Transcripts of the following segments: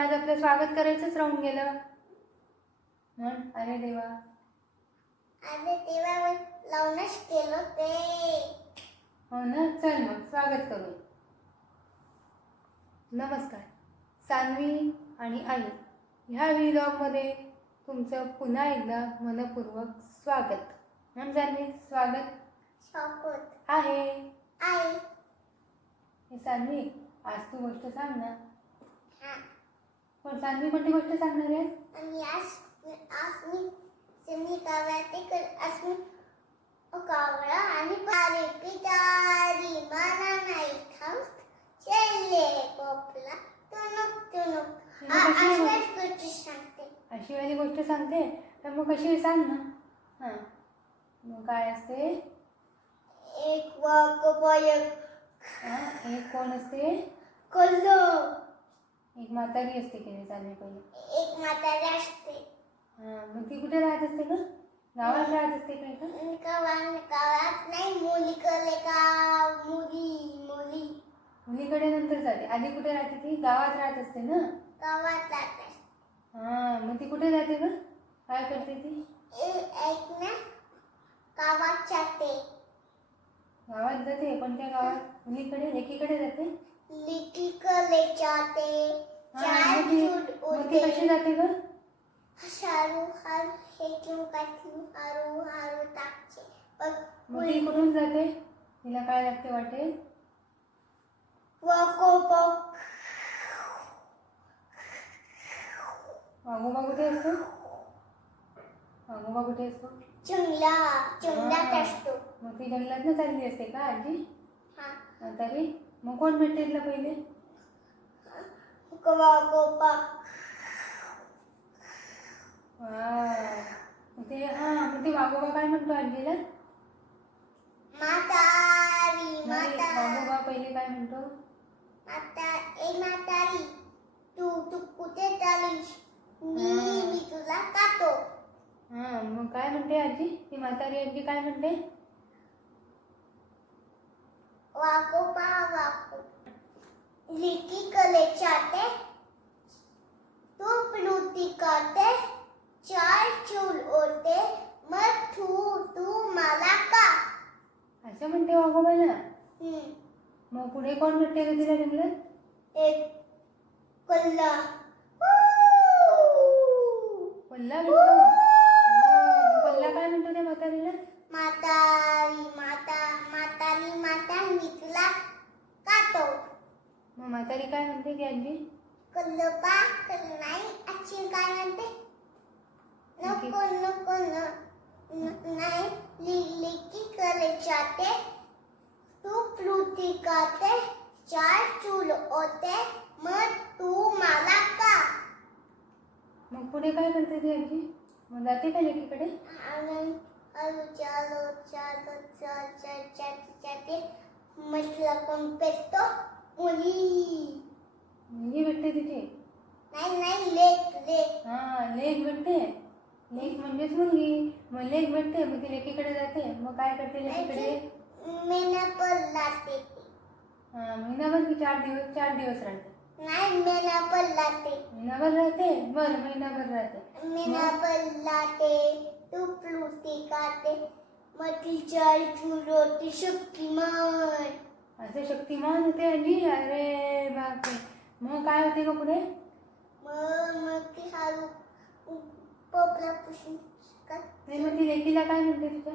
आज आपलं स्वागत करायचंच राहून गेलं. अरे देवा. अरे तेव्हा लावूनच केलं ते. हो ना? चल मग स्वागत करू. नमस्कार. सान्वी आणि आई ह्या व्लॉगमध्ये तुमचं पुन्हा एकदा मनपूर्वक स्वागत. म्हण सान्वी? स्वागत शॉकत आहे. आई. हे सान्वी आज तू गोष्ट सांग ना. हा पण सान्वी कोणती गोष्ट सांगणार आहे? आणि आज आज मी सिमी काव्याते कर आज मी कावळा आणि पारे पितारी मला नाही खाऊ चेल्ले पोपला तुनुक तुनुक. कशी आहे? अशाच गोष्टी सांगते. अशी वाली गोष्ट सांगते? तर मग कशी सांग ना. हां. मग काय असते? एक वाकबायक. हां एक कोण असते? कल्लो. एक म्हातारी असते की नाही चालली पहिले? एक म्हातारी असते. हां मग ती कुठे राहत असते का गावात राहत असते काय का गावात गावात नाही मुलीकडे का मुली मुली. मुलीकडे नंतर जाते आधी कुठे राहते ती? गावात राहत असते ना? गावात जाते हां मग ती कुठे जाते का काय करते ती? एक ना गावात जाते. गावात जाते पण त्या गावात मुलीकडे एकीकडे जाते लिकीकडे जाते हां, चार मग ती- झूट मग ती कशी जाते का हारू हारू हे घेऊन काढून हारू हारू टाकते बघ मग ती कुठून जाते? तिला काय लागते वाटेल? वको बक वाघोबा कुठे असतो वाघोबा कुठे असतो जंगला जंगलात. असतो. मग ती जंगलात चालली असते का आजी? हा. म्हातारी मग कोण भेटते तिला पहिले? वको बक मग ते हा मग ते वाघोबा काय म्हणतो आजीला म्हातारी नाही, म्हातारी वाघोबा पहिले काय म्हणतो? आता ए म्हातारी तू तू कुठे चालीस? मी हा. मी तुला कातो हा मग काय म्हणते आजी? ती म्हातारी आजी काय म्हणते? वाको पा वाको लिकी कले चाटे तू प्लूती करते. चार चूल ओढते. मग तू तू मला का? असं म्हणते वाघोबाला हम्म. मग पुढे कोण भेटते का तिला जंगलात? एक कल्ला पल्ला भेटतो हा, मग पल्ला काय म्हणतो त्या म्हातारीला? म्हातारी माता म्हातारी माता तुला कातो मग म्हातारी काय म्हणते ती आजी कल्लपा कल नाही अच्छी काय म्हणते? नको नको न न- नाही लि- लिकी करे जाते तू प्लूती करते चार चूल होते मग तू मला का? मग पुढे काय करते ती आजी? मग जाते का लेकीकडे? म्हटलं कोण पेटतो? मुली. मुलगी भेटते तिथे. नाही नाही लेक लेक. हा लेक भेटते. लेक म्हणजेच मुलगी. मग लेक भेटते मग ती लेकीकडे जाते. मग काय करते लेकीकडे मेना पण लागते. हा महिनाभर की चार दिवस चार दिवस राहते. नाही मेना पण लागते महिनाभर राहते? बरं महिनाभर राहते. मेना पण लागते तू प्लुटी काढते. मग तिच्या रोटी शक्तिमान. असं शक्तिमान होते आजी? अरे बापरे. मग काय होते का पुढे? मग मग ती हारू पोपला काढ. नाही मग ती लेकीला काय म्हणते तुझ्या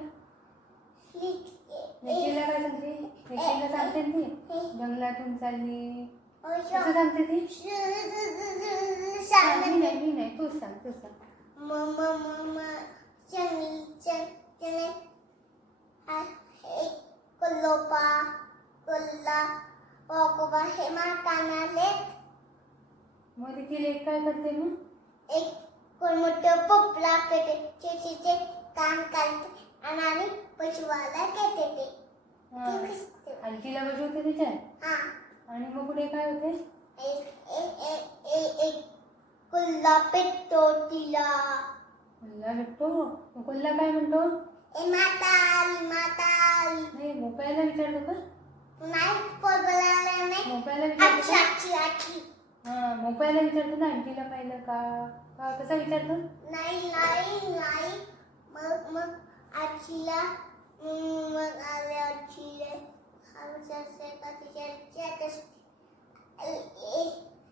लेकीला काय सांगते लेकीला सांगते ती. जंगलातून चालली. कसं सांगते ती? मी नाही मी नाही. तूच सांग तूच सांग. मम मम चंगी चंग चंगे एक कल्लोपा कल्ला ओकोबा हे माताना लेत मग तिची लेक काय करते मग? कोण मोठं पोपला पेटे चेचीचे कान काढते आणि आम्ही पशुवाला घेते ते हा. ती दिसते. आजीला बसवते तिच्या हा। आणि मग पुढे काय होते? एक एक एक एक एक कुल्ला पेटतो तिला। कोल्हा भेटतो मग कोल्हा काय म्हणतो? ए म्हातारी म्हातारी नाही मोकळ्याला विचारतो का? नाही पोपला नाही. मोकळ्याला विचारतो आची का आची आची हा मोबाईलला विचारतो ना आंटीला पाहिलं का का? कसा विचारतो नाही नाही नाही मग मग आजीला हम्म, मग आले आजीला हवस असे का तिच्या चॅट असते ए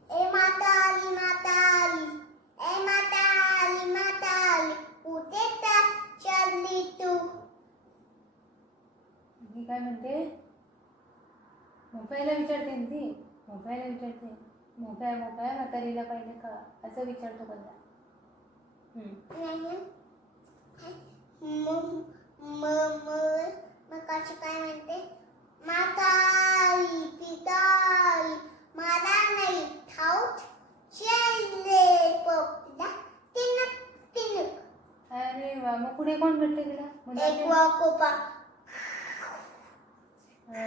ए माता आली माता आली ए माता आली माता आली कुठे तर चालली तू मी काय म्हणते मोबाईलला विचारते ना ती मोबाईलला विचारते मोबाईल मोबाईल म्हातारीला पाहिलं का असं विचारतो. नाही मग कसं काय म्हणते? माता आली पिता आली मला नाही ठाऊक. चले पोपला तिनक तिनक. अरे वा मग पुढे कोण भेटते तिला? एक? वाकोपा हा.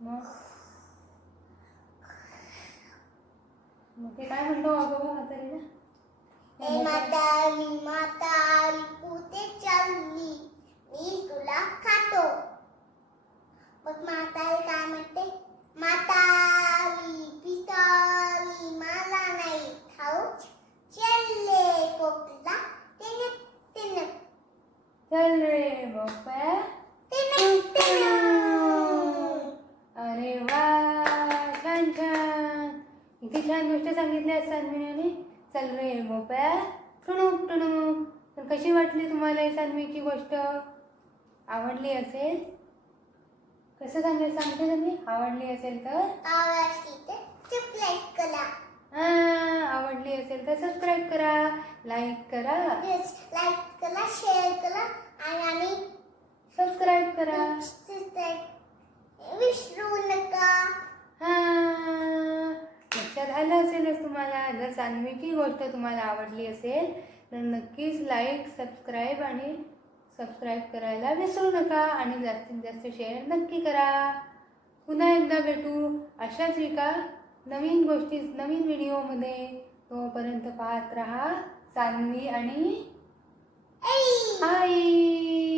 मग? मग ते काय म्हणतो बाबा म्हातारीला? कुठे चालली? मी तुला खातो. मग माता काय म्हणते माता आली पिता आली मला नाही ठाऊक चले पोपला तिनक तिनक चल रे बाप्पा तिनक तिनक अरे वा छान छान किती छान गोष्ट सांगितली आज सानवीने चल रे बाप्पा टुणूक टुणूक तर कशी वाटली तुम्हाला ही सानवीची गोष्ट? आवडली असेल? कसं सांगेल सांगते तुम्ही आवडली असेल तर? आवडली असेल तर सबस्क्राईब करा लाईक करा. लाईक करा शेअर करा आणि आणि सबस्क्राईब करा विसरू नका हा आलं असेलच तुम्हाला जर सान्वीची गोष्ट तुम्हाला आवडली असेल तर नक्कीच लाईक सबस्क्राईब आणि सबस्क्राईब करायला विसरू नका. आणि जास्तीत जास्त शेअर नक्की करा. पुन्हा एकदा भेटू अशाच एका नवीन गोष्टी नवीन व्हिडिओमध्ये तोपर्यंत पाहत राहा. सान्वी आणि आई!